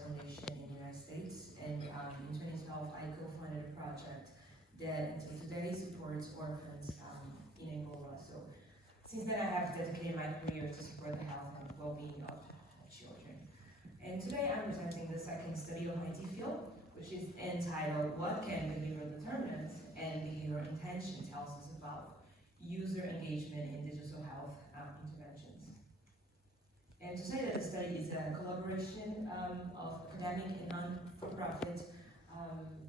Foundation in the United States, and in 2012 I co-funded a project that until today supports orphans in Angola. So since then I have dedicated my career to support the health and well-being of children. And today I'm presenting the second study of my field, which is entitled What Can Behavioral Determinants and Behavioral Intention Tells Us About User Engagement in Digital Health Interventions. And to say that the study is a collaboration of academic and non-for-profit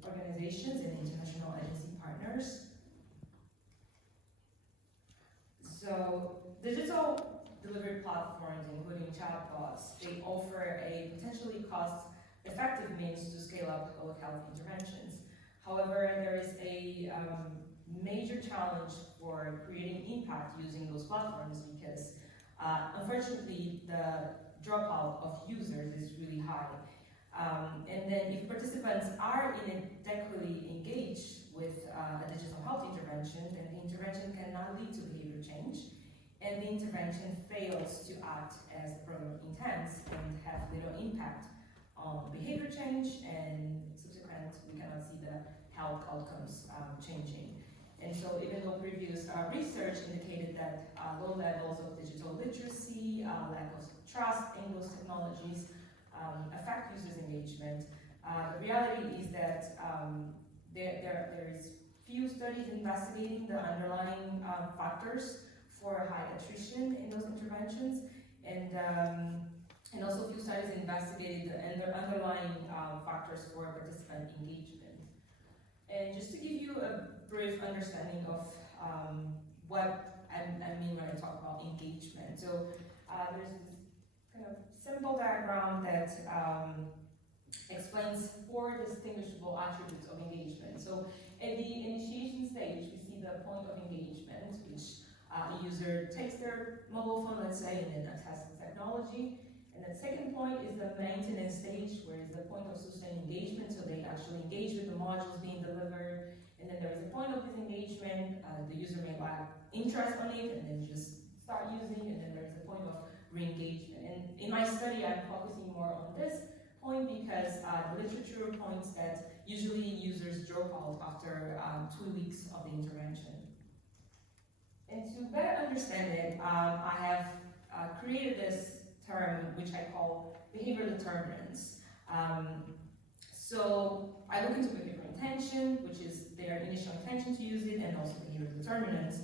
organizations and international agency partners. So digital delivery platforms, including chatbots, they offer a potentially cost-effective means to scale up public health interventions. However, there is a major challenge for creating impact using those platforms because unfortunately the dropout of users is really high. And then if participants are inadequately engaged with a digital health intervention, then the intervention cannot lead to behavior change, and the intervention fails to act as the program intends and have little impact on behavior change, and subsequent we cannot see the health outcomes changing. And so even though previous research indicated that low levels of digital literacy, lack of trust in those technologies affect users' engagement, the reality is that there is few studies investigating the underlying factors for high attrition in those interventions, and also few studies investigated the underlying factors for participant engagement. And just to give you a brief understanding of what I mean when I talk about engagement. So there's this kind of simple diagram that explains 4 distinguishable attributes of engagement. So at the initiation stage, we see the point of engagement, which the user takes their mobile phone, let's say, and then attests the technology. And the second point is the maintenance stage, where is the point of sustained engagement, so they actually engage with the modules being delivered. And then there is a point of disengagement, the user may lack interest on it and then just start using, and then there's a point of re-engagement. And in my study, I'm focusing more on this point because the literature points that usually users drop out after 2 weeks of the intervention. And to better understand it, I have created this term which I call behavioral determinants. So I look into behavioral intention, which is their initial intention to use it, and also behavioral determinants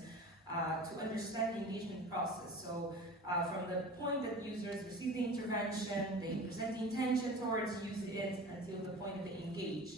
to understand the engagement process. So from the point that users receive the intervention, they present the intention towards using it until the point that they engage.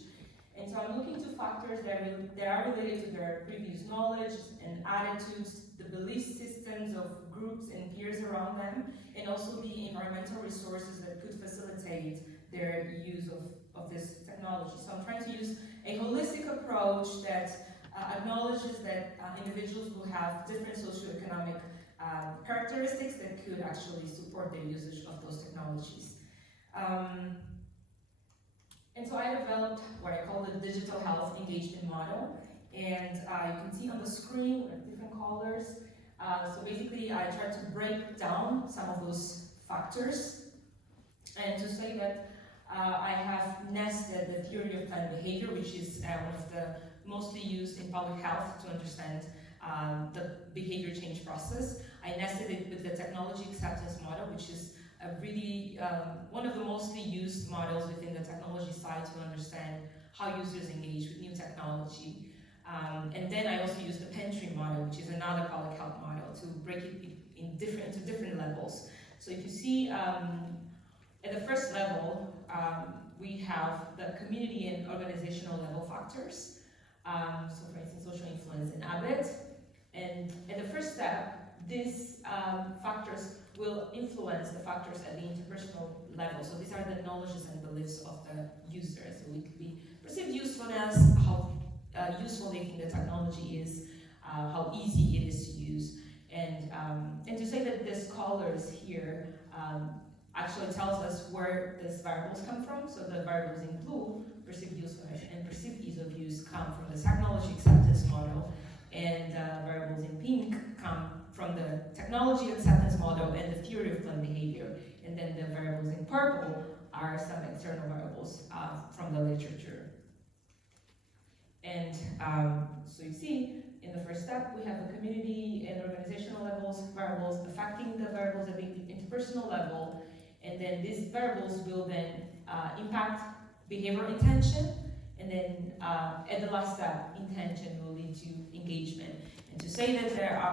And so I'm looking to factors that are related to their previous knowledge and attitudes, the belief systems of groups and peers around them, and also the environmental resources that could facilitate their use of this technology. So I'm trying to use a holistic approach that acknowledges that individuals will have different socioeconomic characteristics that could actually support their usage of those technologies. And so I developed what I call the digital health engagement model. And you can see on the screen different colors. So basically I tried to break down some of those factors and to say that I have nested the theory of planned behavior, which is one of the mostly used in public health to understand the behavior change process. I nested it with the technology acceptance model, which is a really one of the mostly used models within the technology side to understand how users engage with new technology. And then I also used the Pentry model, which is another public health model, to break it into different levels. So if you see at the first level, we have the community and organizational level factors. So for instance, social influence and habit. And at the first step, these factors will influence the factors at the interpersonal level. So these are the knowledges and beliefs of the user. So it could be perceived usefulness, how useful they think the technology is, how easy it is to use. And to say that these colors here actually tells us where these variables come from. So the variables in blue, perceived usefulness and perceived ease of use, come from the technology acceptance model, and variables in pink come from the technology acceptance model and the theory of planned behavior. And then the variables in purple purple are some external variables from the literature. And so you see, in the first step, we have the community and organizational levels, variables affecting the variables at the interpersonal level, and then these variables will then impact behavior intention, and then at the last step, intention will lead to engagement. And to say that there are